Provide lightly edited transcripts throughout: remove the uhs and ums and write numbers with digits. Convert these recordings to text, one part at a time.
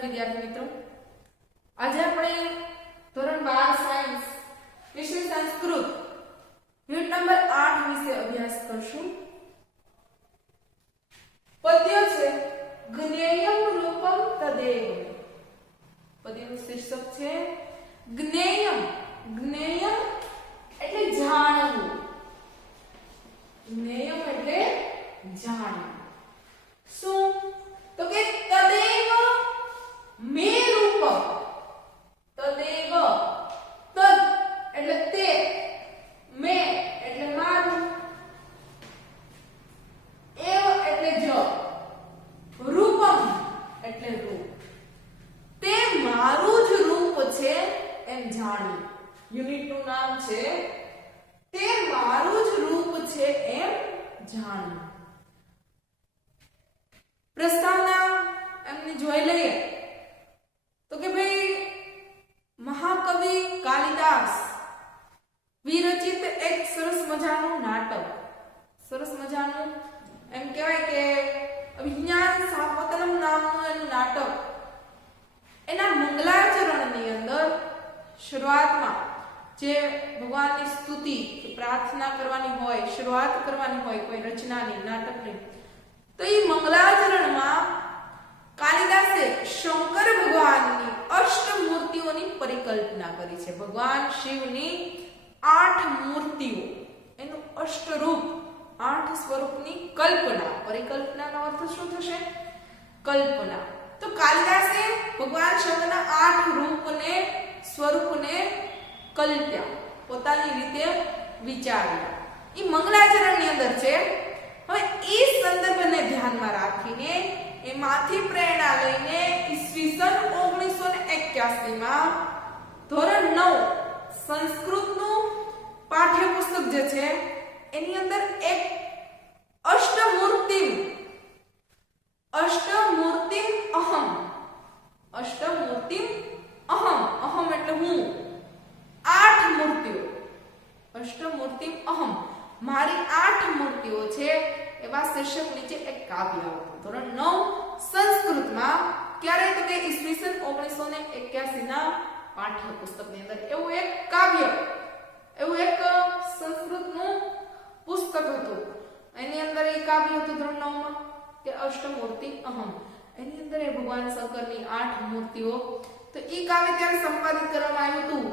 નમસ્કાર વિદ્યાર્થી મિત્રો, આજે આપણે ધોરણ 12 સાયન્સ વિષય સંસ્કૃત યુનિટ નંબર 8 વિશે અભ્યાસ કરશું. પદ્ય છે જ્ઞેયમ રૂપમ તદેવ. પદ્યનું શીર્ષક છે જ્ઞેયમ. જ્ઞેયમ એટલે જાણવું. જ્ઞેયમ એટલે જાણવું. શું? તો કે તદેવ મે રૂપમ. તદેવ, તદ એટલે તે, મે એટલે મારું, એવ એટલે જ, રૂપમ એટલે રૂપ. તે મારું જ રૂપ છે એમ જાણવું. યુનિટનું નામ છે તે મારું જ રૂપ છે એમ જાણવું. પ્રસ્તાવના એમની જોઈ લઈએ તો કે ભાઈ મહાકવિ કાલિદાસ વિરચિત એક સરસ મજાનું નાટક, સરસ મજાનું એમ કહેવાય કે અભિજ્ઞાન શાપતનમ નામનું એનું નાટક, એના મંગલાચરણની અંદર શરૂઆતમાં જે ભગવાનની સ્તુતિ પ્રાર્થના કરવાની હોય, શરૂઆત કરવાની હોય કોઈ રચનાની, નાટકની, તો એ મંગલાચરણમાં કાલિદાસે શંકર ભગવાનની અષ્ટમૂર્તિઓની પરિકલ્પના કરી છે. ભગવાન શિવની 8 મૂર્તિઓ, એનું અષ્ટરૂપ, 8 સ્વરૂપની કલ્પના. પરિકલ્પનાનો અર્થ શું થશે? કલ્પના. તો કાલિદાસે ભગવાન શિવના 8 રૂપને, સ્વરૂપને કલ્પ્યા, પોતાની રીતે વિચાર્યા. એ મંગલાચરણની અંદર છે. હવે એ સંદર્ભને ધ્યાનમાં રાખીને, એમાંથી પ્રેરણા લઈને ઈસવીસન 1981 માં ધોરણ 9 સંસ્કૃતનું પાઠ્યપુસ્તક જે છે એની અંદર એક અષ્ટમૂર્તિમ અહમ, અષ્ટમૂર્તિમ અહમ એટલે હું, 8 મૂર્તિઓ, અષ્ટમૂર્તિમ અહમ, મારી 8 મૂર્તિઓ છે, એવા શીર્ષક નીચે એક કાવ્ય હતું ધોરણ 9 સંસ્કૃતમાં. ક્યારે? તો કે ઈસવીસન 1981 ના પાઠ્યપુસ્તકની અંદર એવું એક કાવ્ય, એવું એક સંસ્કૃતનું પુસ્તક હતું. એની અંદર એ કાવ્ય હતું ધોરણ 9 માં કે અષ્ટમૂર્તિ અહમ. એની અંદર એ ભગવાન શંકરની 8 મૂર્તિઓ. તો એ કાવ્ય ત્યારે સંપાદિત કરવામાં આવ્યું હતું.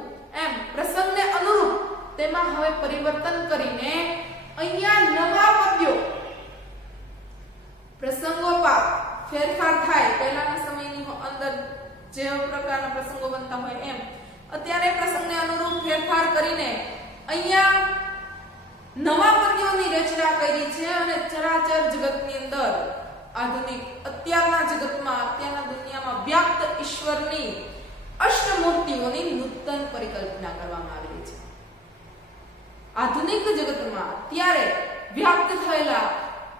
એમ પ્રસંગને અનુરૂપ તેમાં હવે પરિવર્તન કરીને અહીંયા નવા પદ્યો, પ્રસંગોપાત ફેરફાર થાય. પહેલાના સમયની અંદર જે પ્રકારના પ્રસંગો બનતા હોય એમ અત્યારે પ્રસંગને અનુરૂપ ફેરફાર કરીને અહીંયા નવા પદ્યોની રચના કરી છે. અને ચરાચર જગતની અંદર, આધુનિક અત્યારના જગતમાં, અત્યારના દુનિયામાં વ્યાપ્ત ઈશ્વરની અષ્ટમૂર્તિઓની નૂતન પરિકલ્પના કરવામાં આવી છે. આધુનિક જગતમાં અત્યારે વ્યાપ્ત થયેલા,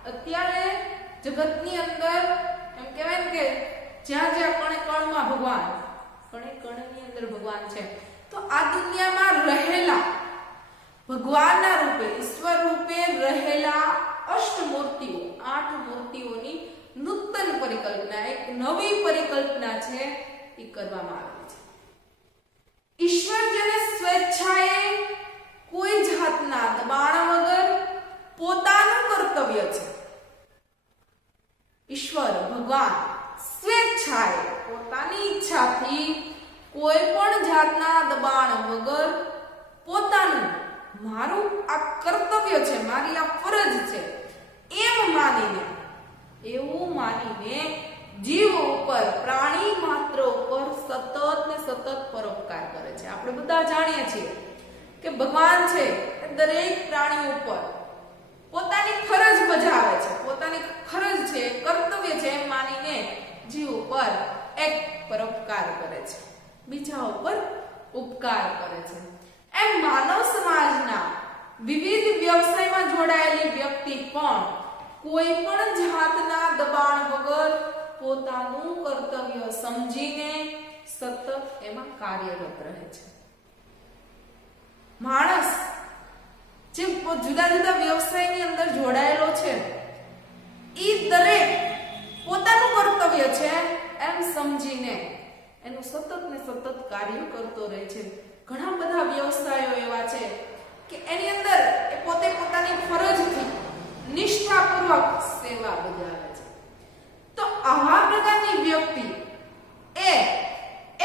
અત્યારે જગતની અંદર એમ કહેવાય ને કે જ્યાં જ્યાં કણે કણમાં ભગવાન, કણે કણની અંદર ભગવાન છે, તો આ દુનિયામાં રહેલા ભગવાનના રૂપે, ઈશ્વર રૂપે રહેલા અષ્ટમૂર્તિઓ, 8 મૂર્તિઓની નૂતન પરિકલ્પના, એક નવી પરિકલ્પના છે એ કરવામાં આવી છે. ઈશ્વર જેને સ્વેચ્છાએ કોઈ જાતના દબાણ વગર પોતાનું કર્તવ્ય છે. ઈશ્વર ભગવાન સ્વેચ્છાએ, પોતાની ઈચ્છાથી, કોઈ પણ જાતના દબાણ વગર પોતાનું, મારું આ કર્તવ્ય છે, મારી આ ફરજ છે એમ માનીને, એવું માનીને જીવ ઉપર, પ્રાણી માત્ર ઉપર સતત ને સતત પરોપકાર કરે છે. આપણે બધા જાણીએ છીએ કે ભગવાન છે એ દરેક પ્રાણી ઉપર પોતાની ફરજ બજાવે છે, પોતાની ફરજ છે, કર્તવ્ય છે એમ માનીને જીવ ઉપર એક પરોપકાર કરે છે, બીજા ઉપર ઉપકાર કરે છે. એમ માનવ સમાજના વિવિધ વ્યવસાયમાં જોડાયેલી વ્યક્તિ પણ કોઈ પણ જાતના દબાણ વગર પોતાનું કર્તવ્ય સમજીને સતત એમાં કાર્યરત રહે છે. માણસ જે જુદા જુદા વ્યવસાયની અંદર જોડાયેલો છે, એ દરેક પોતાનું કર્તવ્ય છે એમ સમજીને એનું સતત ને સતત કાર્ય કરતો રહે છે. ઘણા બધા વ્યવસાયો એવા છે કે એની અંદર એ પોતે પોતાની ફરજથી નિષ્ઠાપૂર્વક સેવા બજાવે છે. તો આવા પ્રકારની વ્યક્તિ એ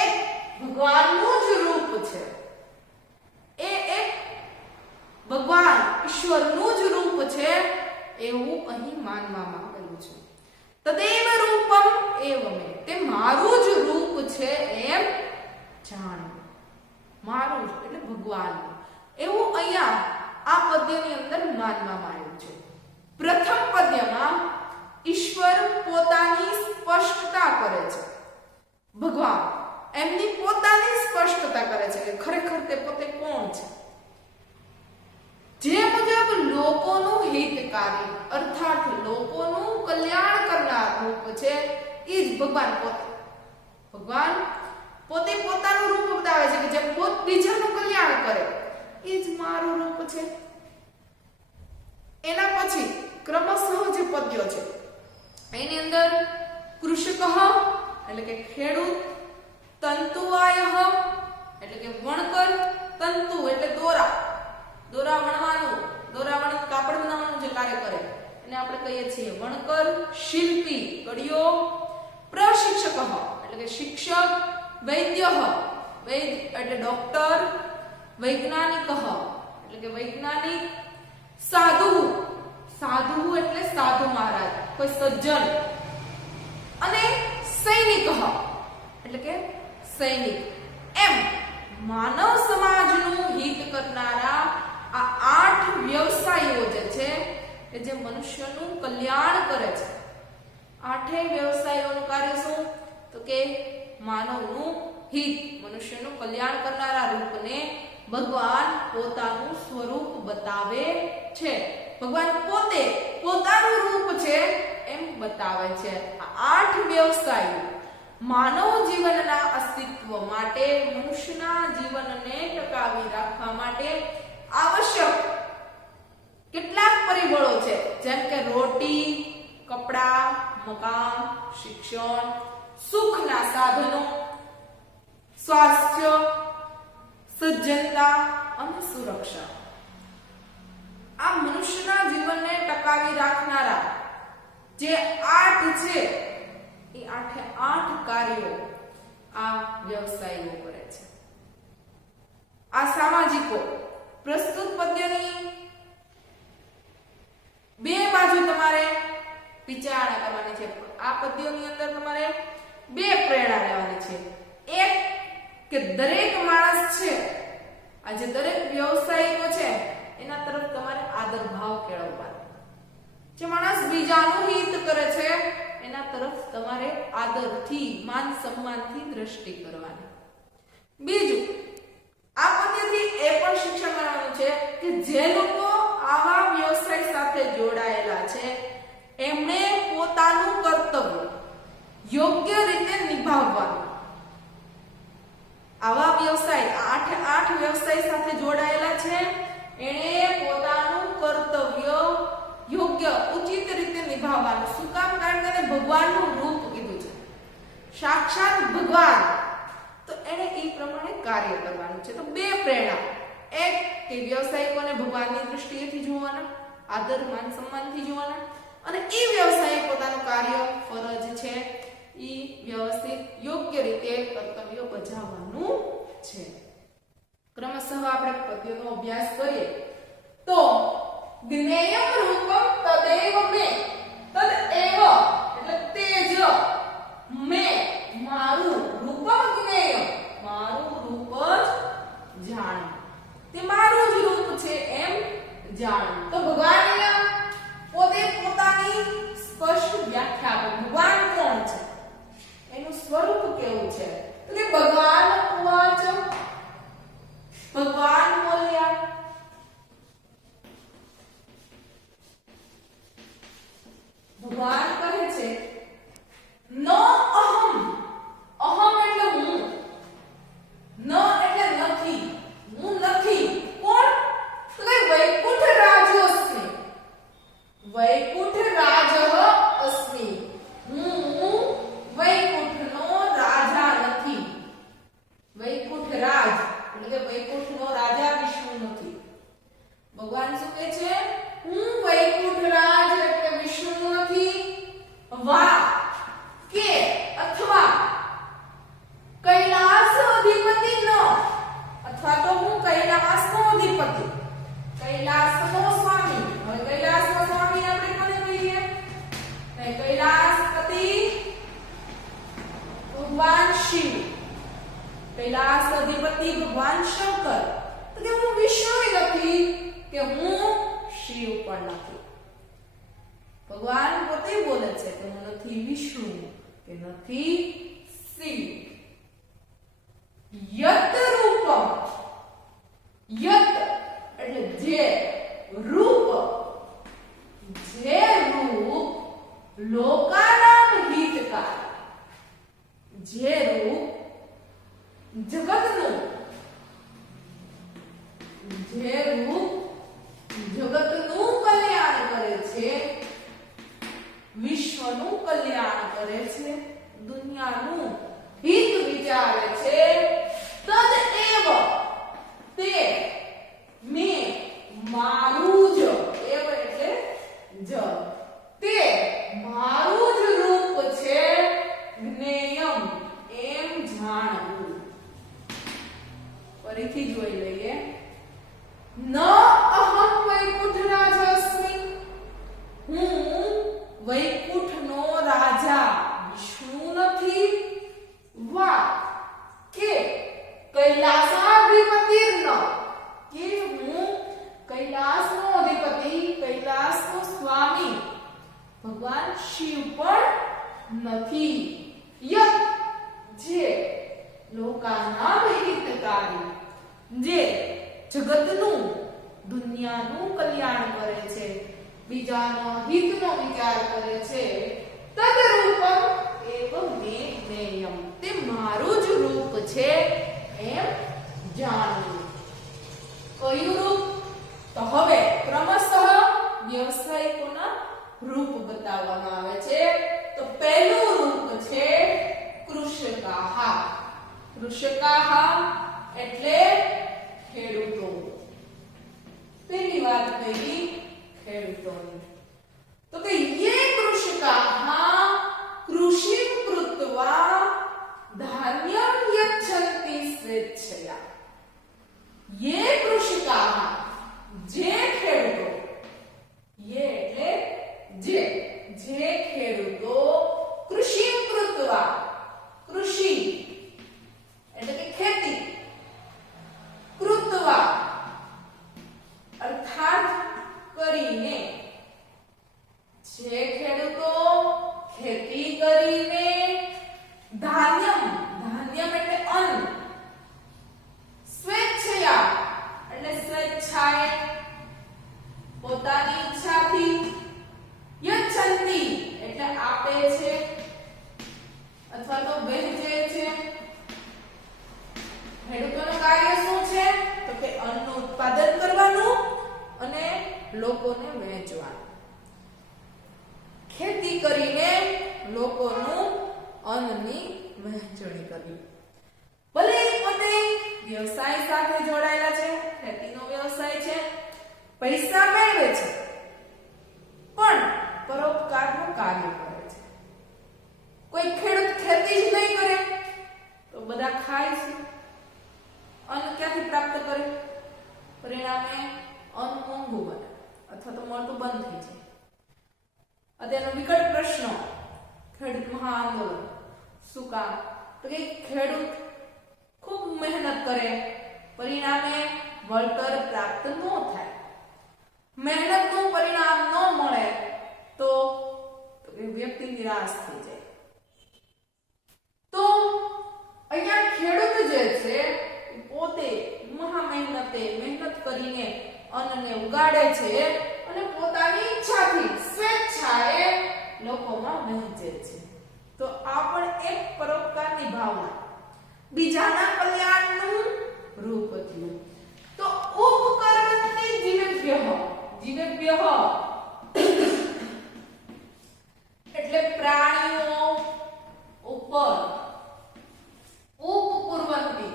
એક ભગવાનનું જ રૂપ છે. એ એક ભગવાન ઈશ્વરનું જ રૂપ છે એવું અહીં માનવામાં આવેલું છે. તદેવ રૂપમ એવમે, તે મારું જ રૂપ છે એમ જાણ. મારું જ એટલે ભગવાન એવું અહીંયા આ પદ્યની અંદર માનવામાં આવ્યું છે. પ્રથમ પદ્યમાં ઈશ્વર પોતાની સ્પષ્ટતા કરે છે. ભગવાન એમની પોતાની સ્પષ્ટતા કરે છે કે ખરેખર તે પોતે કોણ છે. જે મુજબ લોકોનું હિતકારી અર્થાત લોકોનું કલ્યાણ કરનાર રૂપ છે એ જ ભગવાન પોતે. ભગવાન પોતે પોતાનું રૂપ બતાવે છે કે જે પોત બીજાનું કલ્યાણ કરે એ જ મારું રૂપ છે. એના પછી ક્રમશઃ જે પદ્યો છે એની અંદર કૃષક એટલે કે ખેડૂત, તંતુવાય એટલે કે વણકર, તંતુ એટલે દોરા, દોરા વણવાનું, દોરા વણ કાપડ બનાવવાનું જે કાર્ય કરે એને આપણે કહીએ છીએ વણકર. શિલ્પી કડિયો, પ્રશિક્ષક એટલે કે શિક્ષક, વૈદ્ય વૈદ્ય એટલે ડોક્ટર, વૈજ્ઞાનિક એટલે કે વૈજ્ઞાનિક, સાધુ, સાધુ એટલે સાધુ મહારાજ કોઈ સજ્જન, અને સૈનિક એટલે કે સૈનિક. એમ માનવ સમાજનું હિત કરનારા આ 8 વ્યવસાયો જે છે કે જે મનુષ્યનું કલ્યાણ કરે છે. 8 વ્યવસાયોનું કાર્ય શું? તો કે માનવનું હિત, મનુષ્યનું કલ્યાણ કરનારા રૂપને ભગવાન પોતાનું સ્વરૂપ બતાવે છે. ભગવાન પોતે પોતાનું રૂપ છે એમ બતાવે છે. આ 8 વ્યવસાયો માનવ જીવનના અસ્તિત્વ માટે, મનુષ્યના જીવનને ટકાવી રાખવા માટે આવશ્યક કેટલાક પરિબળો છે, જેમ કે રોટી, કપડા, મકાન, શિક્ષણ, સુખના સાધનો, સ્વાસ્થ્ય, સજ્જનતા અને સુરક્ષા. આ મનુષ્યના જીવનને ટકાવી રાખનારા જે 8 છે એ 8 કાર્યો આ વ્યવસાયીઓ કરે છે. આ સામાજિકો પ્રસ્તુત પદ્યની બે બાજુ તમારે વિચારણા કરવાની છે. આ પદ્યોની અંદર તમારે બે પ્રેરણા લેવાની છે. એક કે દરેક માણસ છે, આ જે દરેક વ્યવસાયિકો છે એના તરફ તમારે આદર ભાવ કેળવવાનો. જે માણસ બીજાનું હિત કરે છે એના તરફ તમારે આદરથી, માન સન્માનથી દ્રષ્ટિ કરવાની. બીજું, આ પદ્ધતિથી એ પણ શિક્ષણ મળવાનું છે કે જે લોકો આવા વ્યવસાય સાથે જોડાયેલા છે એમણે પોતાનું કર્તવ્ય યોગ્ય રીતે નિભાવવાનું. આવા વ્યવસાય 8 વ્યવસાય સાથે જોડાયેલા છે એણે પોતાનું કર્તવ્ય યોગ્ય ઉચિત રીતે નિભાવવાનું. શું કામ? કારણ કે ભગવાનનું રૂપ કીધું છે, સાક્ષાત ભગવાન, તો એને એ પ્રમાણે કાર્ય કરવાનું છે. તો બે પ્રેરણા, એક કે વ્યવસાયિકોને ભગવાનની દૃષ્ટિએથી જોવાના, આદર માન સન્માનથી જોવાના, અને એ વ્યવસાયિક પોતાનું કાર્ય ફરજ છે એ વ્યવસ્થિત યોગ્ય રીતે કર્તવ્ય બજાવવાનું છે. ક્રમશઃ આપણે પદ્યોનો અભ્યાસ કરીએ તો જ્ઞેયમ રૂપમ તદેવ મે, તદેવ એટલે તે જ, મે મારું, રૂપમ જ્ઞેયમ મારું રૂપ જ જાણ, તે મારું જ રૂપ છે એમ જાણ. તો ભગવાન પોતે પોતાની સ્પષ્ટ વ્યાખ્યા આપે. ભગવાન કોણ છે, એનું સ્વરૂપ કેવું છે? તો કે ભગવાન ઉવાચ, ભગવાન બોલ્યા, ભગવાન કહે છે ન અહમ, અહમ એટલે હું, ન એટલે નથી, હું નથી. કોણ? તો કે વૈકુંઠ રાજોસ્મી, વૈકુંઠરાજ એટલે કે વૈકુંઠનો રાજા વિષ્ણુ નથી. ભગવાન શું કહે છે? હું વૈકુંઠરાજ એટલે વિષ્ણુ નથી. વા કે અથવા કૈલાસ અધિપતિ ન, અથવા તો હું કૈલાસનો અધિપતિ, કૈલાસનો સ્વામી. હવે કૈલાસનો સ્વામી આપણે કોને કહીએ? કૈલાસપતિ ભગવાન શિવ, કૈલાસ અધિપતિ ભગવાન શંકર. તો કે હું વિષ્ણુ નથી કે હું શિવ પણ નથી. ભગવાન પોતે બોલે છે કે હું નથી વિષ્ણુ કે નથી શિવ. યત રૂપમ, યત એટલે જે રૂપ, જે રૂપ લોકાનામ હિતકાર, જે રૂપ જગતનું, જે રૂપ જગતનું કલ્યાણ કરે છે, વિશ્વનું કલ્યાણ કરે છે, દુનિયાનું હિત વિચારે છે, તદ એવ તે મે મારું જ, એવ એટલે જ, તે મારું જ રૂપ છે, જ્ઞેયમ એમ જાણવું. ફરીથી જોઈ લઈએ. ન અહમ વૈકુંઠરાજસ્મિ, હું વૈકુંઠનો રાજા વિષ્ણુ નથી. વા કે કૈલાસાધિપતિ ન, કે હું કૈલાસનો અધિપતિ, કૈલાસનો સ્વામી ભગવાન શિવ પણ નથી. યત જે લોકાનામ હિતકારી, જે જગતનું દુનિયાનું કલ્યાણ કરે છે, બીજાના હિતનો વિચાર કરે છે, તદરૂપમ એવ મે જ્ઞેયમ તે મારું જ રૂપ છે એમ જાણવું. કયું રૂપ? તો હવે ક્રમશઃ વ્યવસાયિકોના રૂપ બતાવવામાં આવે છે. તો પહેલું રૂપ છે કૃષકાહ. કૃષકાહ એટલે ખેડૂતો. પહેલી વાત કહી ખેડૂતોની. તો કે યે કૃષકાહ કૃષિ કૃત્વા ધાન્યમ યચ્છન્તિ સ્વેચ્છયા. યે કૃષકાહ જે ખેડૂતો, યે એટલે જે ખેડૂતો કૃષિ કૃત્વા, કૃષિ એટલે કે ખેતી, કૃત્વા અર્થાત કરીને, જે ખેડૂતો ખેતી કરીને ધાન્યમ, ધાન્યમ એટલે અન્ન, સ્વેચ્છયા એટલે સ્વેચ્છાએ પોતાની ઈચ્છાથી, યચ્છન્તિ એટલે આપે છે અથવા તો વહેંચે છે. ખેડૂતોનું કાર્ય શું છે? તો કે અન્નનું ઉત્પાદન કરવાનું અને લોકોને વહેંચવાનું. ખેતી કરીને લોકોનું અન્નની વહેંચણી કરવી. ભલે પોતે વ્યવસાય સાથે જોડાયેલા છે, ખેતીનો વ્યવસાય છે, પૈસા મેળવે છે, પણ પરોપકારનું કાર્ય કરે છે. કોઈ ખેડૂત ખેતી જ નહીં કરે તો બધા ખાય છે, અન્ન ક્યાંથી પ્રાપ્ત કરે? પરિણામે અન્ન મોંઘું બને અથવા તો મળતું બંધ થઈ જાય. અત્યારનો વિકટ પ્રશ્ન ખેડૂત મહાઆંદોલન. શું કામ? તો કે ખેડૂત ખૂબ મહેનત કરે, પરિણામે વળતર પ્રાપ્ત ન થાય, મહેનતનું પરિણામ ન મળે તો વ્યક્તિ નિરાશ થઈ જાય. તો અહીંયા ખેડૂત જે છે પોતે મહા મહેનત કરીને અન્નને ઉગાડે છે અને પોતાની ઈચ્છાથી સ્વેચ્છાએ લોકોમાં વહેંચે છે. તો આ પણ એક પરોપકારની ભાવના, બીજાના કલ્યાણનું રૂપ થયું. તો ઉપકરણની જીવેભ્યઃ એટલે પ્રાણીઓ ઉપર, ઉપકુર્વંતિ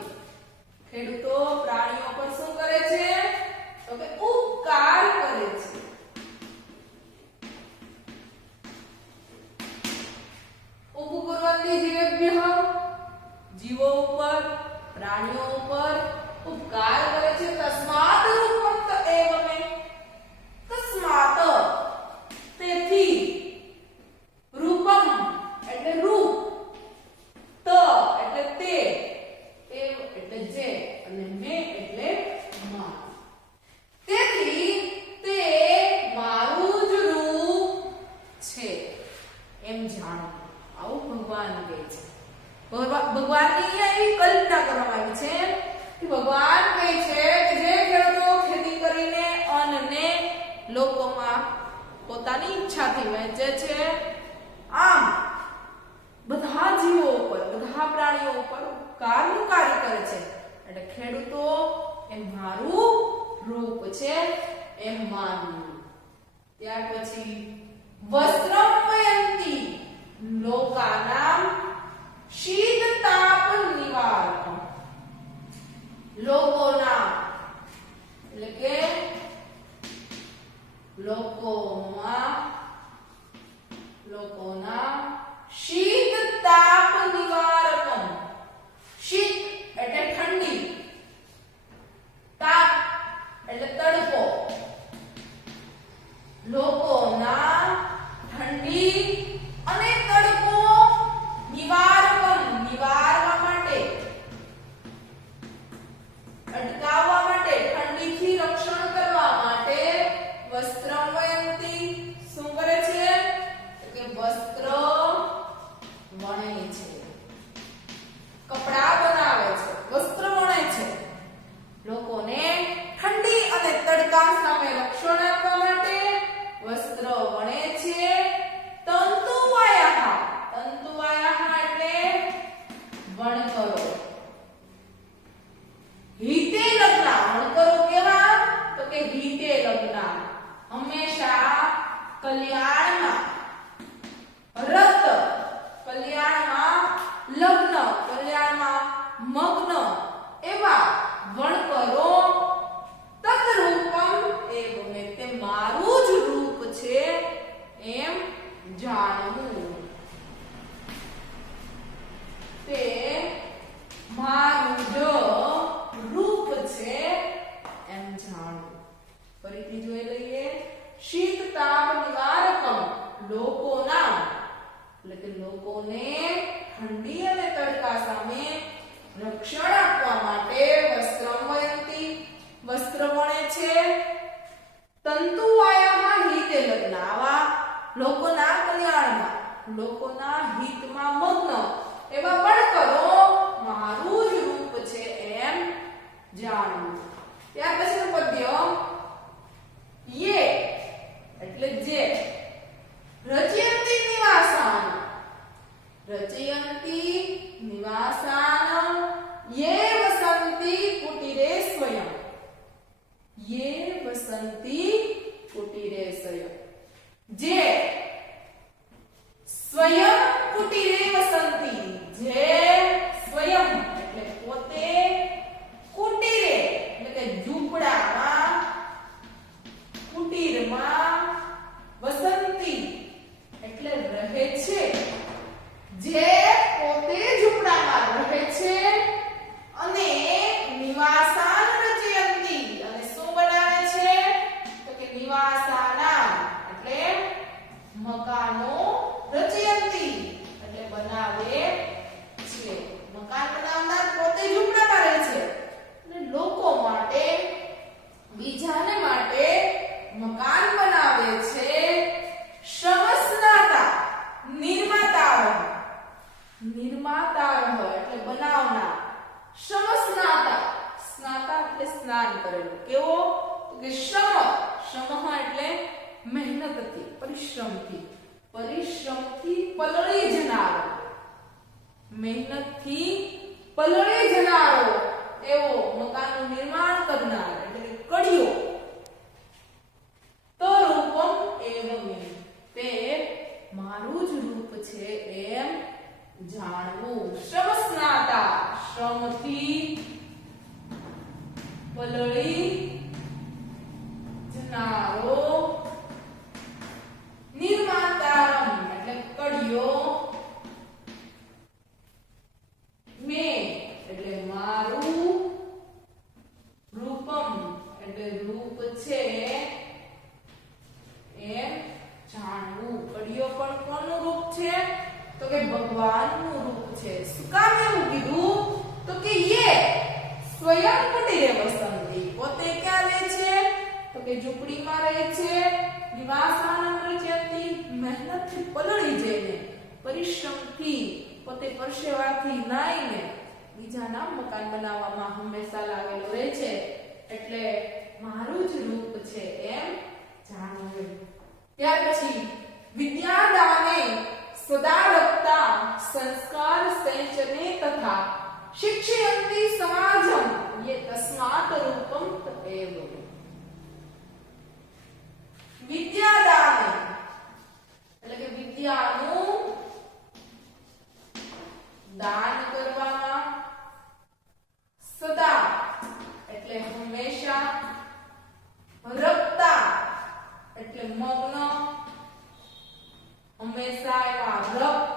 ઉપર ઉપકાર કરે છે. તસ્માત રૂપમ ત એવ મે, તસ્માત તેથી, રૂપમ એટલે રૂપ, ત એટલે તે, એવ એટલે જે, અને મે એટલે મારું. તેથી તે મારું જ રૂપ છે એમ જાણો. આવું ભગવાન કહે છે. ભગવાનની એવી કલ્પના કરવામાં આવી છે કે ભગવાન કહે છે કે જે ખેડૂતો ખેતી કરીને અન્નને લોકોમાં પોતાની ઈચ્છાથી વહેંચે છે, આમ બધા જીવો ઉપર, બધા પ્રાણીઓ ઉપર ઉપકારનું કાર્ય કરે છે. એટલે ખેડૂતો એ મારું રૂપ છે એમ માનવું. ત્યાર પછી વસ્ત્રમ વયંતી લોકાનામ શીત તાપ નિવારકમ. લોકોના એટલે કે લોકોના શીત તાપ નિવારકમ. શીત એટલે ઠંડી, તાપ એટલે તડકો. લોકોના ઠંડી અને તડકો નિવારકમ નિવારવા માટે, અટકાવવા માટે, ઠંડીથી રક્ષણ કરવા માટે વસ્ત્રમ વયંતી શું કરે છે કે વસ્ત્ર વણે છે, કપડા બનાવે છે, વસ્ત્ર વણે છે. લોકોને ઠંડી અને તડકા સામે રક્ષણ આપવા માટે વસ્ત્ર વણે છે. તંતુવાયાહ, તંતુવાયાહ એટલે વણકરો. હિતે લગ્ન, વણકરો કેવા તો કે હિતે લગ્ન, હંમેશા કલ્યાણમાં, રત કલ્યાણમાં, લગ્ન કલ્યાણમાં મગ્ન એવા વણકરો તદરૂપમ એવ મે, તે મારું જ રૂપ છે એમ જાણવું. તે મારું જ રૂપ છે એમ જાણવું. ફરીથી જોઈ લઈએ. શીત તાપ નિવારકમ લોકોના એટલે કે લોકોને ઠંડી અને તડકા સામે રક્ષણ આપવા માટે વસ્ત્રમ વયંતી વસ્ત્ર વણે છે. તંતુવાયાહ હિતે લગ્ન, આવા લોકોના કલ્યાણમાં, લોકોના હિતમાં મગ્ન એવા વણકરો મારું જ રૂપ છે એમ જાણવું. ત્યાર પછીનું પદ્ય યે એટલે જે, રચયંતી નિવાસાન, રચયંતી નિવાસાન યે વસંતી કુટીરે સ્વયં, યે વસંતી કુટીરે સ્વયં, જે સ્વયં કુટીરે વસંતી, જે સ્વયં એટલે પોતે, કુટીરે એટલે કે ઝૂંપડામાં, કુટીરમાં, વસંતી એટલે રહે છે, જે પોતે ઝૂંપડામાં રહે છે. અને નિવાસાન રચયંતી, અને શું બનાવે છે તો કે નિવાસાના એટલે મકાનો, રચયંતી એટલે બનાવે છે. મકાન બનાવનાર પોતે ઝૂંપડામાં રહે છે અને લોકો માટે, બીજાને માટે મકાન બનાવે છે. શ્રમસ્નાતા નિર્માતાઓ, નિર્માતાઓ એટલે બનાવનાર. શ્રમસ્નાતા, સ્નાતા એટલે સ્નાન કરેલું. કેવો તો કે શ્રમ, શ્રમ એટલે મહેનતથી, પરિશ્રમથી, પરિશ્રમથી પલળી જનારો, મહેનતથી પલળી જનારો એવો મકાનનું નિર્માણ કરનાર એટલે કે કડિયો. તો રૂપમ એવ મે, તે મારું જ રૂપ છે એમ જાણવું. શ્રમસ્નાતા, શ્રમથી પલળી જનારો. નિર્માતારમ એટલે કડિયો. મે એટલે મારું કુટીરે વસંતિ, પોતે ક્યાં રહે છે તો કે ઝૂંપડીમાં રહે છે. નિવાસાનં રચયતિ, મહેનતથી પલળી જઈને, પરિશ્રમથી પોતે પરસેવાથી નાઈને બીજાના મકાન બનાવવામાં હંમેશા લાગેલો રહે છે. એટલે મારું જ રૂપ છે એમ જાણવું. ત્યાર પછી વિદ્યાદાને સદા રખતા સંસ્કાર સંચને તથા શિક્ષયંતિ સમાજમ યે તસ્માત રૂપમ તદેવ. વિદ્યાદાન એટલે કે વિદ્યાનું દાન કરવામાં, સદા એટલે હંમેશા, રખતા એટલે મગ્ન, હંમેશા એવા રખ,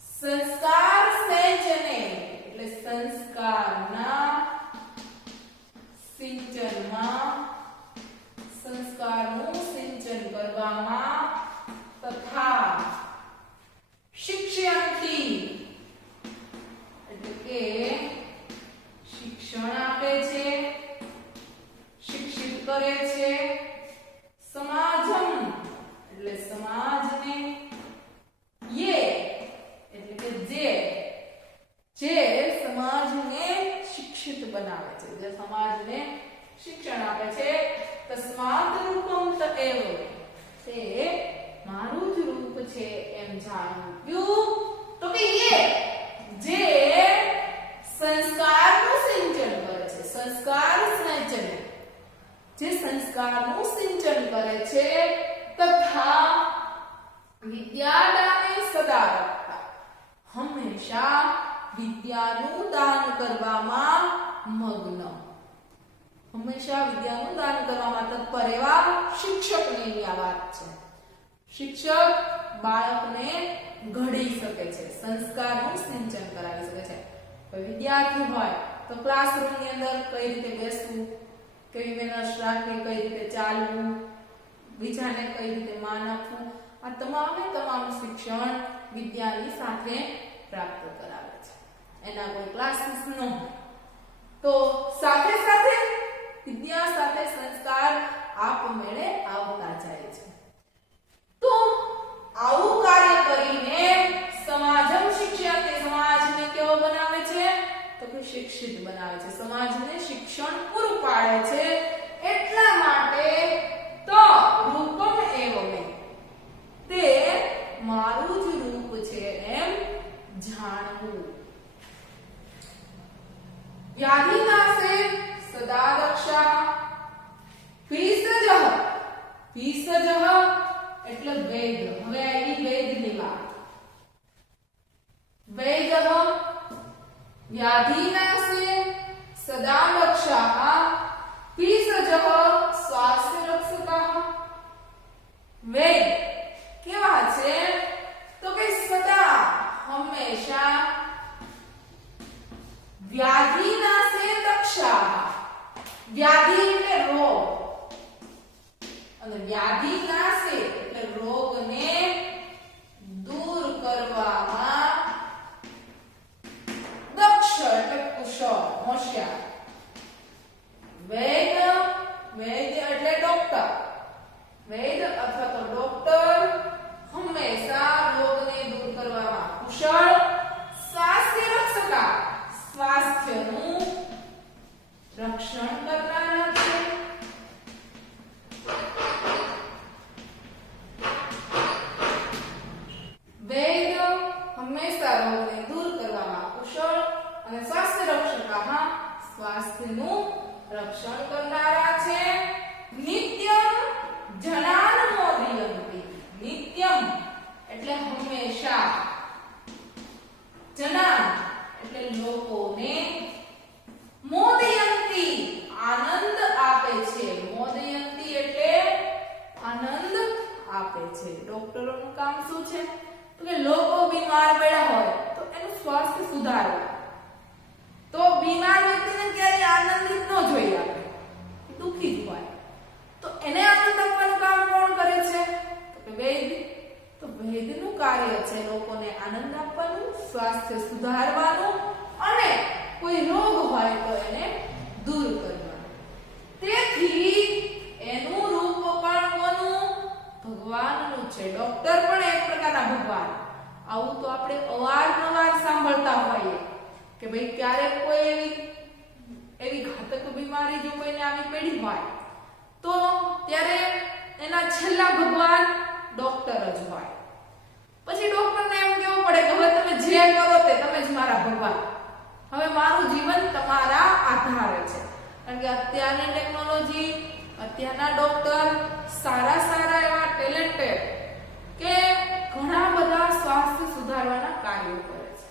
સંસ્કાર સિંચને એટલે સંસ્કારના સિંચનમાં, સંસ્કારનું સિંચન કરવામાં, તથા શિક્ષયંતી એટલે કે શિક્ષણ આપે છે, શિક્ષિત કરે છે, સમાજમ એટલે સમાજને, યે એટલે કે જે સમાજને શિક્ષિત બનાવે છે, જે સમાજને શિક્ષણ આપે છે, તસ્માત રૂપમ તએવ તે મારું જ રૂપ છે એમ જાણવું. ક્યું તો કે યે જે સંસ્કારનું સિંચન કરે છે, સંસ્કાર સિંચન જે સંસ્કારનું સિંચન કરે છે, તથા વિદ્યાદાને સદા રખતા હંમેશા વિદ્યાનું દાન કરવામાં મગ્ન, હંમેશા વિદ્યાનું દાન કરવામાં તત્પર એવા શિક્ષકની આ વાત છે. શિક્ષક બાળકને ઘડી શકે છે, સંસ્કારનું સિંચન કરાવી શકે છે. કોઈ વિદ્યાર્થી હોય તો ક્લાસરૂમની અંદર કઈ રીતે બેસવું, કેવી મેનર્સ રાખવી, કઈ રીતે ચાલવું, બીજાને કઈ રીતે માન આપવું, આ તમામ શિક્ષણ વિદ્યાની સાથે પ્રાપ્ત કરાવે છે. એના કોઈ ક્લાસીસ ન હોય તો સાથે સાથે વિદ્યા સાથે સંસ્કાર આપમેળે આવતા જાય છે. તો આવું કાર્ય કરીને સમાજમ શિક્ષયતે સમાજને કેવો બનાવે છે તો કે શિક્ષિત બનાવે છે, સમાજને શિક્ષણ પૂરું પાડે છે. એટલા માટે તો રૂપમ એવ મે તે મારું જ રૂપ છે એમ જાણવું. વ્યાધિનાશે સદા રક્ષા, ભીષજ એટલે વેદ. હવે આવી વેદની વાત. વેદ વ્યાધિનાશે સદા રક્ષા, ભીષજ સ્વાસ્થ્ય રક્ષકા. વેદ કેવા છે તો કે સદા હંમેશા વ્યાધિનાશે રક્ષા, વ્યાધિ એટલે રોગ અને વ્યાધિનાશે એટલે રોગને દૂર કરવામાં, દક્ષ એટલે કુશળ હોશિયાર. વૈદ્ય એટલે ડોક્ટર, વૈદ્ય અથવા તો ડોક્ટર હંમેશા રોગને દૂર કરવામાં કુશળ. સ્વાસ્થ્ય રક્ષકા સ્વાસ્થ્યનું રક્ષણ કરનારા છે. વૈદ્ય હંમેશા રોગને દૂર કરવામાં કુશળ અને સ્વાસ્થ્ય રક્ષકામાં સ્વાસ્થ્યનું રક્ષણ કરનારા છે. નિત્યમ જનાન મોદયંતિ, નિત્યમ એટલે હંમેશા, જનાન એટલે લોકોને, મોદયંતી આનંદ આપે છે, મોદયંતી એટલે આનંદ આપે છે. ડોક્ટરોનું કામ શું છે તો કે લોકો બીમાર પડ્યા હોય તો એનું સ્વાસ્થ્ય સુધારવું. તો બીમાર વ્યક્તિને ક્યારે આનંદિત ન જોઈએ, આપણે દુખી જ હોય તો એને આનંદ આપવાનું કામ કોણ કરે છે તો કે વૈદ્ય. તો વૈદ્યનું કાર્ય છે લોકોને આનંદ આપવાનું, સ્વાસ્થ્ય સુધારવાનું અને કોઈ રોગ હોય તો એને દૂર કરવાનો. તેથી એનું રૂપ પણ કોનું? ભગવાનનું છે. ડોક્ટર પણ એક પ્રકારના ભગવાન. આવું તો આપણે અવારનવાર સાંભળતા હોઈએ કે ભાઈ ક્યારેક કોઈ એવી ઘાતક બીમારી જો કોઈને આવી પડી હોય તો ત્યારે એના છેલ્લા ભગવાન ડોક્ટર જ હોય. પછી ડોક્ટરને એમ કહેવું પડે કે હવે તમે જે કરો તે તમે જ મારા ભગવાન, હવે મારું જીવન તમારા આધારે છે. કારણ કે અત્યારની ટેકનોલોજી, અત્યારના ડોક્ટર સારા એવા ટેલેન્ટેડ કે ઘણા બધા સ્વાસ્થ્ય સુધારવાના કાર્યો કરે છે.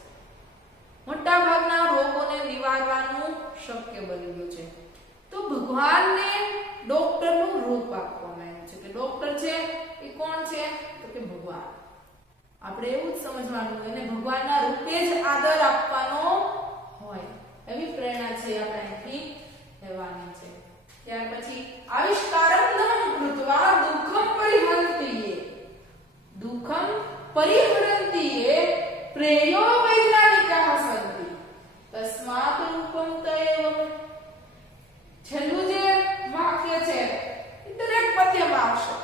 મોટા ભાગના રોગોને નિવારવાનું શક્ય બની ગયું છે. તો ભગવાનને ડોક્ટરનું રૂપ આપવામાં આવ્યું છે કે ડોક્ટર છે એ કોણ છે? તો કે ભગવાન. આપણે એવું જ સમજવાનું એને ભગવાનના રૂપે જ આદર આપવાનો હોય એવી પ્રેરણા છે આપણે અહીંથી લેવાની છે. ત્યાર પછી આવિષ્કારમ ન કૃત્વા દુઃખમ પરિહરંતિયે. દુઃખમ પરિહરંતિયે પ્રેયો વૈજ્ઞાનિકાઃ સંતિ તસ્માત રૂપમ તયેવ. છેલ્લું જે વાક્ય છે એ દરેક પદ્યમાં આવશે.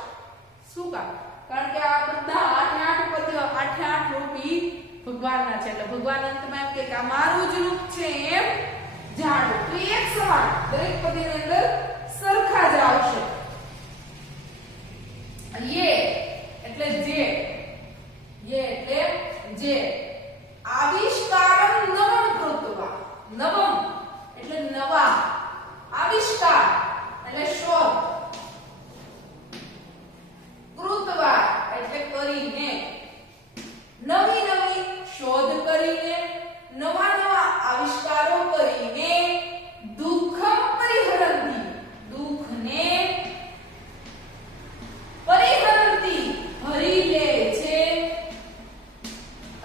શું કામ? કારણ કે આ બધા 8 પદ્યો 8 રૂપી ભગવાનના છે. એટલે ભગવાન અંતમાં એમ કે આ મારું જ રૂપ છે એમ જાણો. તો એક સમાન દરેક પદ્યની અંદર સરખા જ આવશે. યે એટલે જે, યે એટલે જે, આવિષ્કારમ નવમ કૃત્વા. નવમ એટલે નવા, આવિષ્કાર એટલે શોધ, કૃત્વા એટલે કરીને, નવી શોધ કરીને, નવા આવિષ્કારો કરીને, દુઃખમ પરિહરંતિ દુઃખને પરિહરંતિ હરી લે છે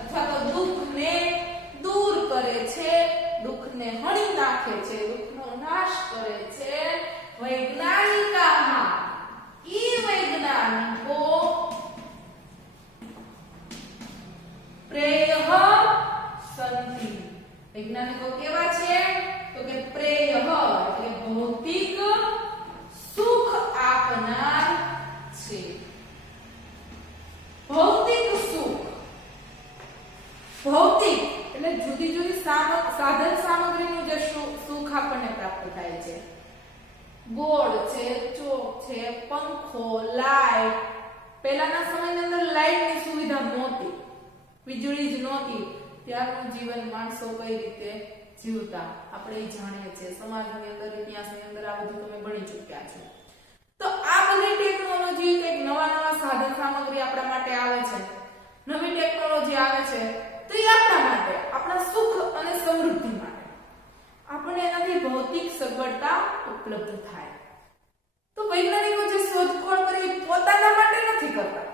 અથવા તો દુઃખને દૂર કરે છે, દુઃખને હણી નાખે છે, દુઃખનો નાશ કરે છે. વૈજ્ઞાનિકાઃ ઈ વૈજ્ઞાનિકો પ્રેયઃ સંતિ. વૈજ્ઞાનિકો કેવા છે? તો કે પ્રેયઃ એટલે ભૌતિક સુખ આપનાર છે. ભૌતિક સુખ, ભૌતિક એટલે જુદી સાધન સામગ્રીનું જે સુખ આપણને પ્રાપ્ત થાય છે. ગોળ છે, ચોક છે, પંખો, લાઈટ. પહેલાના સમયની અંદર લાઈટની સુવિધા નહોતી, વીજળી જ નહોતી. ત્યારનું જીવન માણસો કઈ રીતે જીવતા આપણે જાણીએ છીએ. સમાજની અંદર, ઇતિહાસની અંદર આ બધું તમે ભણી ચૂક્યા છો. તો આ બધી ટેકનોલોજી, એક નવા સાધન સામગ્રી આપણા માટે આવે છે, નવી ટેકનોલોજી આવે છે, તો એ આપણા માટે, આપણા સુખ અને સમૃદ્ધિ માટે. આપણને એનાથી ભૌતિક સગવડતા ઉપલબ્ધ થાય. તો વૈજ્ઞાનિકો જે શોધખોળ કરી પોતાના માટે નથી કરતા,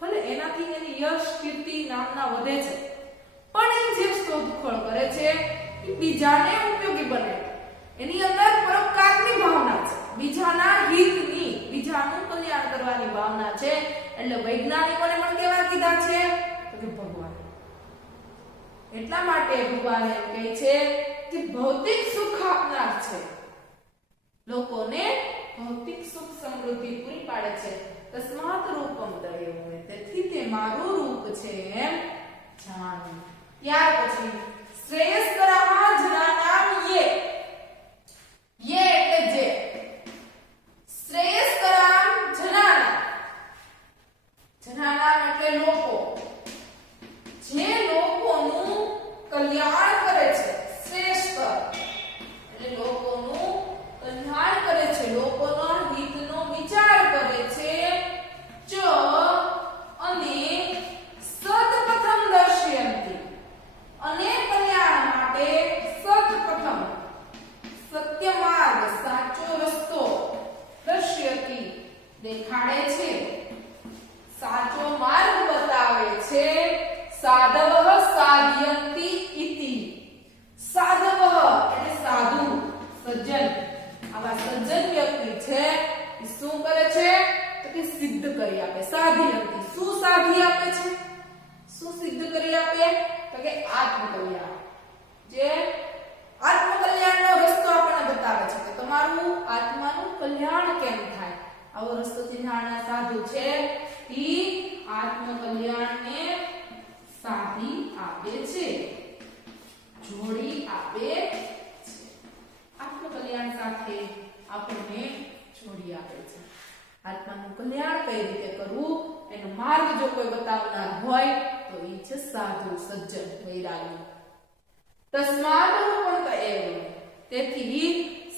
ભલે એનાથી એની યશ, કીર્તિ, નામના વધે છે, પણ એ જે શોધખોળ કરે છે એ બીજાને ઉપયોગી બને, એની અંદર પરોપકારની ભાવના છે, બીજાના હિતની, બીજાનું કલ્યાણ કરવાની ભાવના છે. એટલે વૈજ્ઞાનિકોને પણ કેવા કીધા છે? તો કે ભગવાન. એટલા માટે ભગવાન એમ કહે છે કે ભૌતિક સુખ આપનાર છે, લોકોને ભૌતિક સુખ સમૃદ્ધિ પૂરી પાડે છે. તસ્માત રૂપમ તયેવ, તેથી તે મારું રૂપ છે એમ જાણ. ત્યાર પછી શ્રેયસ્કરાઃ જનાનામ યે. યે એટલે જે, શ્રેયસ્કરામ જનાનામ. જનાનામ એટલે લોકો, જે લોકોનું કલ્યાણ કરે છે. શ્રેયસ્કર એટલે લોકોનું કલ્યાણ કરે છે, લોકોના હિતનો વિચાર કરે છે. ચ અને સત્પથમ દર્શયંતિ, અને કલ્યાણ માટે સત્પથમ સત્ય માર્ગ, સાચો રસ્તો, દર્શયતિ દેખાડે છે, સાચો માર્ગ બતાવે છે. સાધવઃ સાધયંતિ ઇતિ. સાધવઃ એટલે સાધુ, સજ્જન. આવા સજ્જન વ્યક્તિ છે એ શું કરે છે? તો કે સિદ્ધ કરી આપે. સાધયંતિ, શું સાધી આપે છે? શું સિદ્ધ કરી આપે? તો કે આત્મ કલ્યાણ. જે આત્મ આવો રસ્તોથી જાણનાર સાધુ છે ઈ આત્મકલ્યાણને સાધી આપે છે, જોડી આપે છે. આત્મકલ્યાણ સાથે આપણને જોડી આપે છે. આત્માનું કલ્યાણ કઈ રીતે કરવું એનો માર્ગ જો કોઈ બતાવનાર હોય તો ઈ છે સાધુ, સજ્જન, વૈરાગી. તસ્માત રૂપં એવ, તેથી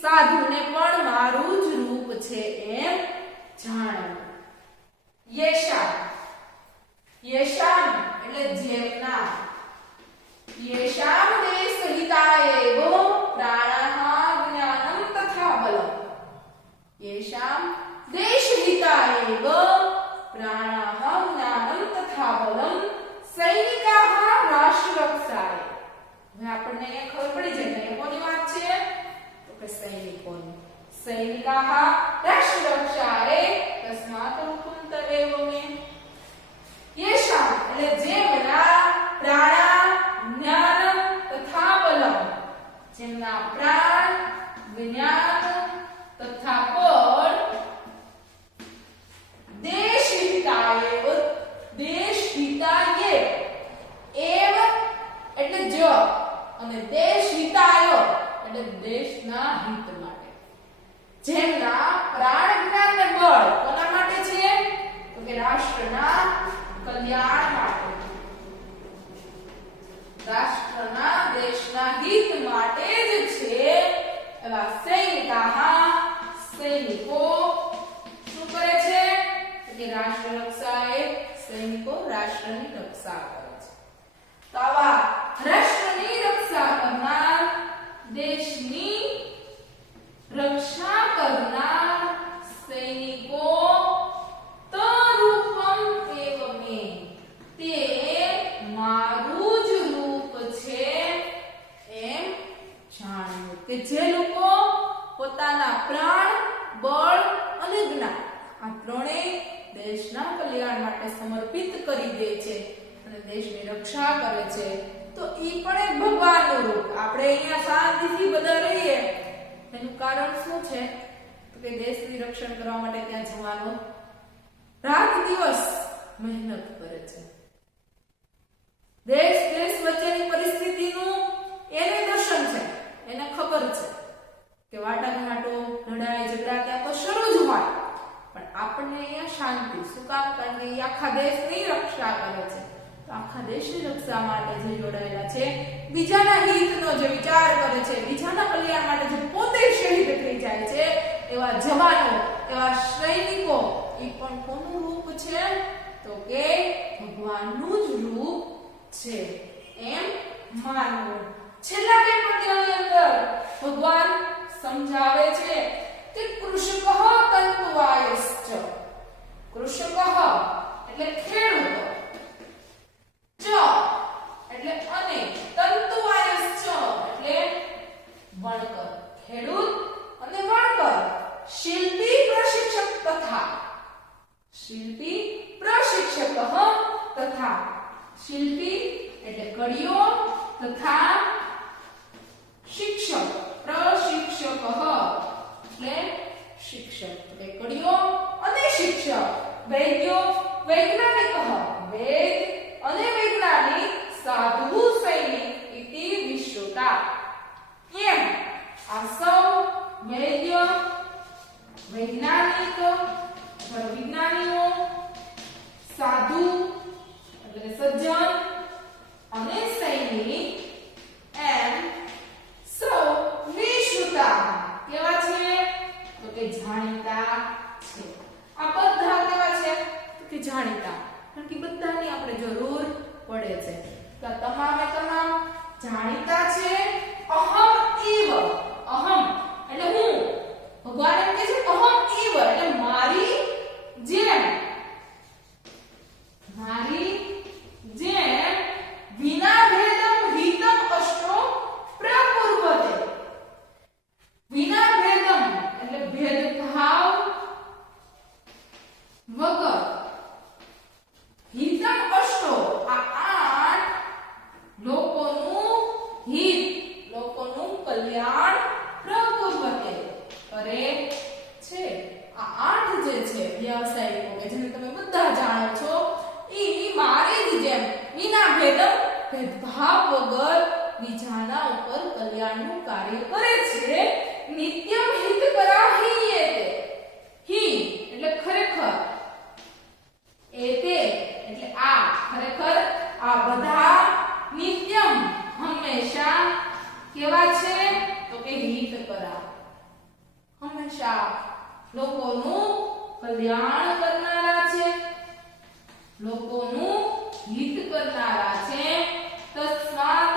સાધુને પણ મારું જ રૂપ છે એમ જાણવું. યેશામ, યેશામ એટલે જેમના, યેશામ દેશહિતાયેવ પ્રાણઃ જ્ઞાનમ તથા બલમ. યેશામ દેશહિતાયેવ પ્રાણઃ જ્ઞાનમ તથા બલમ સૈનિકાઃ રાષ્ટ્રરક્ષાય. હવે આપણને એ ખબર પડી જાય કે કોની વાત છે તો કે સૈનિકોની. સૈનિકાઃ રાષ્ટ્રરક્ષાય તસ્માત રૂપં એવમે. યેશામ એટલે જેમના પ્રાણ જ્ઞાન તથા બલમ, જેમના પ્રાણ જ્ઞાન તથા બળ દેશહિતાયેવ, દેશહિતાયેવ એવ એટલે જ અને દેશહિતાય એટલે દેશના હિત માટે. જેમના પ્રાણ જ્ઞાન ને બળ કોના માટે છે તો કે રાષ્ટ્રના કલ્યાણ માટે, રાષ્ટ્રના દેશના હિત માટે જ છે એવા સૈનિકાઃ સૈનિકો શું કરે છે કે રાષ્ટ્ર રક્ષાએ, સૈનિકો રાષ્ટ્રની રક્ષા કરે છે. તો આવા રાષ્ટ્રની રક્ષા કરનાર, દેશની રક્ષા કરનાર સૈનિકો તરૂપમ એવમે, તે મારું જ રૂપ છે એમ જાણવું. કે જે લોકો પોતાના પ્રાણ, બળ અને જ્ઞાન આ ત્રણેય દેશના કલ્યાણ માટે સમર્પિત કરી દે છે અને દેશની રક્ષા કરે છે તો ઈ પણ એક ભગવાનનું રૂપ. આપણે અહીંયા શાંતિથી બધા રહીએ એનું કારણ શું છે તો કે દેશની રક્ષણ કરવા માટે ત્યાં જવાનો રાત દિવસ મહેનત કરે છે. દેશ વચ્ચેની પરિસ્થિતિનું એને દર્શન છે, એને ખબર છે કે વાટાઘાટો, લડાઈ ઝઘડા ત્યાં તો શરૂ જ હોય, પણ આપણને અહીંયા શાંતિ. શું કામ? કારણ કે આખા દેશની રક્ષા કરે છે. તો આખા દેશની રક્ષા માટે જે જોડાયેલા છે, બીજાના હિતનો જે વિચાર કરે છે, બીજાના કલ્યાણ માટે જે પોતે શહીદ થઈ જાય છે, એવા જવાનો, એવા સૈનિકો એ પણ કોનું રૂપ છે તો કે ભગવાનનું જ રૂપ છે એમ માનવું. છેલ્લા બે પદ્યોની અંદર ભગવાન સમજાવે છે કે કૃષક તંતુવાયશ્ચ, કૃષક એટલે ખેડૂતો, ચ એટલે અને, તંતુવાયશ્ચ એટલે વણકર, ખેડૂત અને વણકર, શિલ્પી પ્રશિક્ષક તથા, શિલ્પી પ્રશિક્ષક તથા, શિલ્પી એટલે કડીઓ તથા શિક્ષક, પ્રશિક્ષક એટલે શિક્ષક એટલે કડીઓ અને શિક્ષક, વૈદ્યો વૈજ્ઞાનિક, વેદ અને વૈજ્ઞાનિક, સાધુ સૈનિક ઇતિ વિશ્રુતા. એમ આ સૌ વૈદ્ય, વૈજ્ઞાનિક વિજ્ઞાનીઓ, સાધુ એટલે સજ્જન અને સૈનિક એમ સૌ વિશ્રુતા કેવા છે તો કે જાણીતા છે. આ બધા કેવા છે તો કે જાણીતા, કારણ કે બધાની આપણે જરૂર પડે છે. તો તમામે તમામ જાણીતા છે. અહમ એવ, અહમ એટલે હું, ભગવાન એમ કહે છે અહમ એવ એટલે મારી જેમ, મારી જેમ વિના ભેદમ હિતમ અષ્ટો પ્રકુર્વતે. વિના ભેદમ એટલે ભેદભાવ વગર, હિતમ અષ્ટો આ 8 લોકોનું હિત, લોકોનું કલ્યાણ હંસા લોકોનું કલ્યાણ કરનારા છે, લોકોનું હિત કરનારા છે. તસ્માત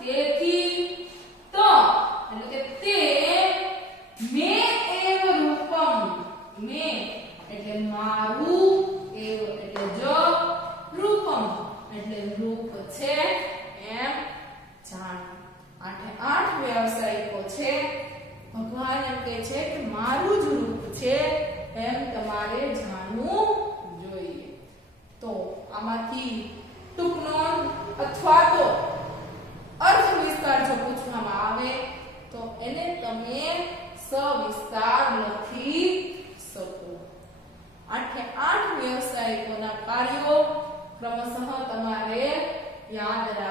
તેથી તો એટલે કે તે મે એવ રૂપમ મે એટલે મારું એવ એટલે જો રૂપમ એટલે રૂપ છે એમ જાણ. 8 વ્યવસાયિકો છે. ભગવાન એમ કહે છે કે મારું જ રૂપ છે એમ તમારે જાણવું જોઈએ. તો આમાંથી ટૂંક નોંધ અથવા તો અર્થ વિસ્તાર જો પૂછવામાં આવે તો એને તમે સવિસ્તાર લખી શકો. 8 વ્યવસાયિકોના કાર્યો ક્રમશઃ તમારે યાદ રાખવા